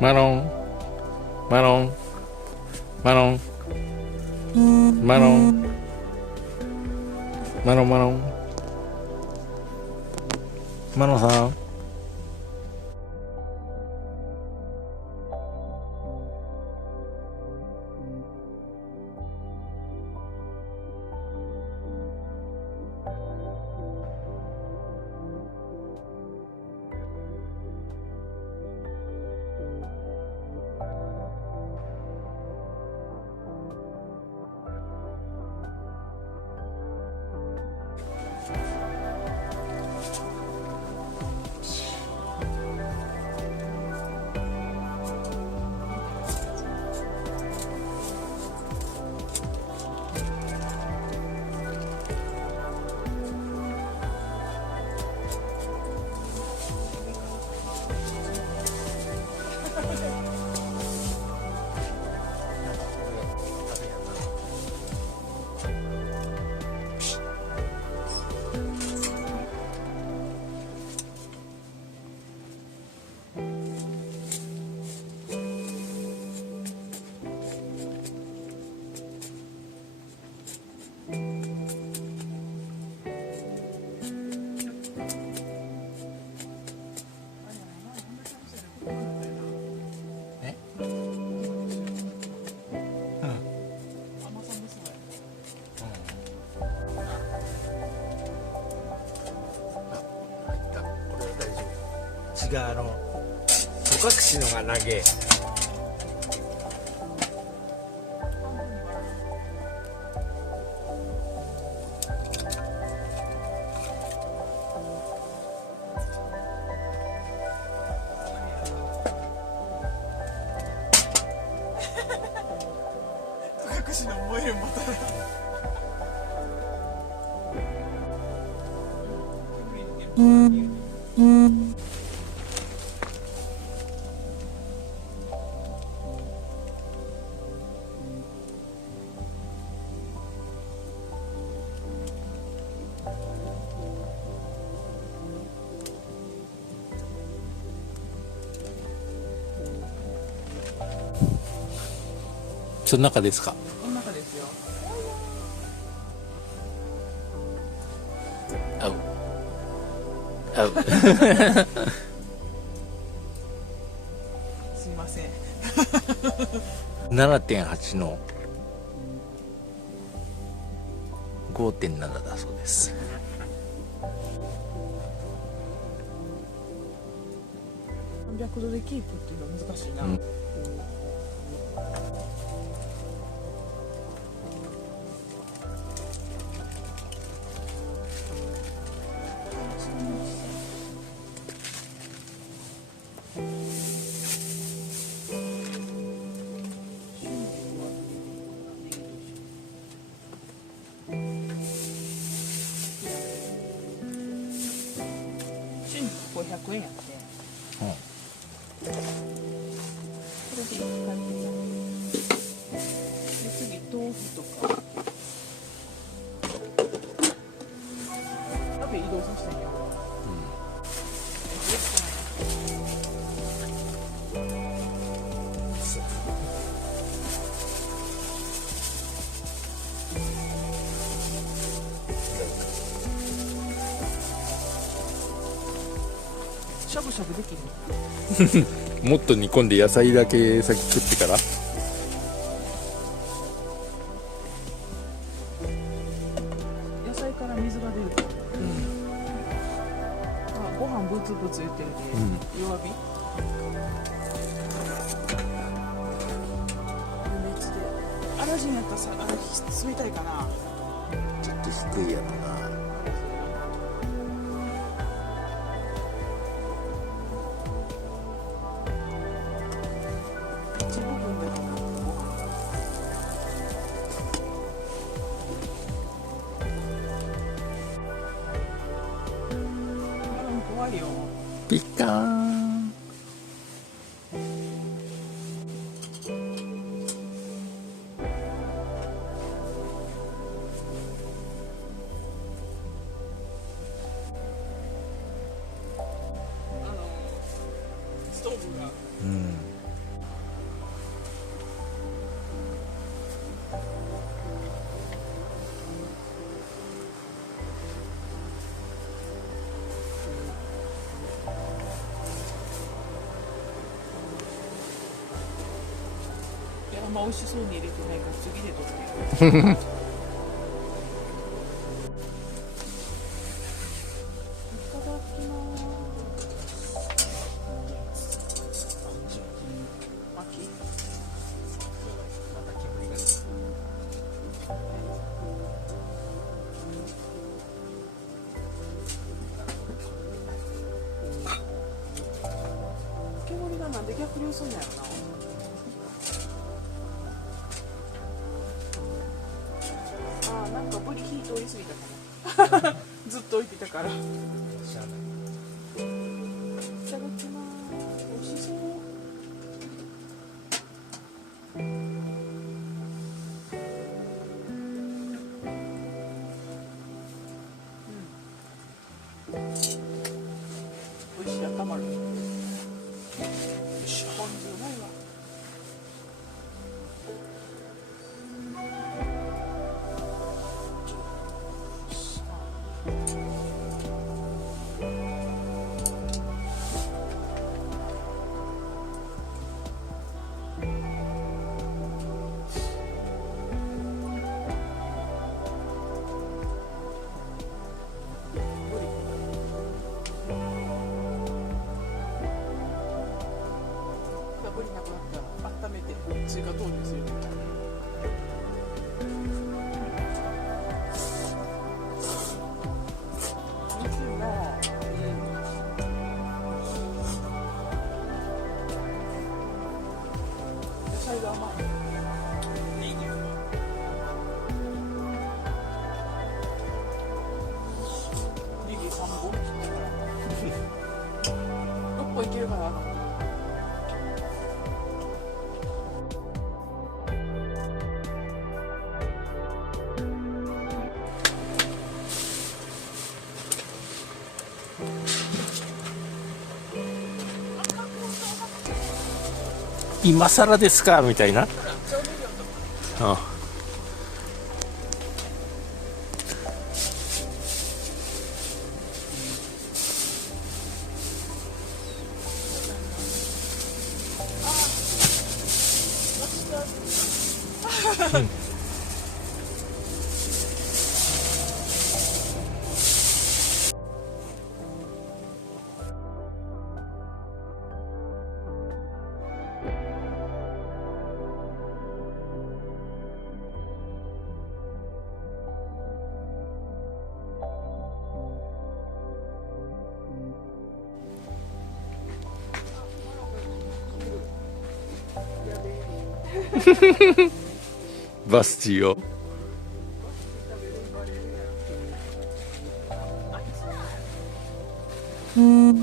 マロンマロンマロンマロンマロンマロンマロンさん。違う、戸隠のが長え。戸隠の燃えるボトル。その中ですか。この中ですよ。あうあうすいません。7.8 の 5.7 だそうです。300度でキープっていうのは難しいな。うん春菊500円やって。これで1回で次豆腐とか鍋移動させてみよう。しゃぶしゃぶできる。もっと煮込んで野菜だけ先食ってから。野菜から水が出る。あ、ご飯ブツブツ言ってるで、弱火。余熱で。アラジンやったらさ、あれ冷たいかな。ちょっと低いやろな。一部分だけな、ご飯。怖いよ。ピカーン。んま美味しそうに入れてないから次で取って。いただきます巻き。また煙が煙がなんで逆流すんのやろな。あー、なんかブリ火通りすぎたかな。ずっと置いてたから。い知らない。ただきます。美味しそう。美味しい、温まる。よし、ポン酢うまいわ。ブリなくなったら温めて追加投入する。おいしいな。野菜が甘い。ネギ3本切ったから6本いけるかな。今更ですかみたいな。あバスチオ。うん。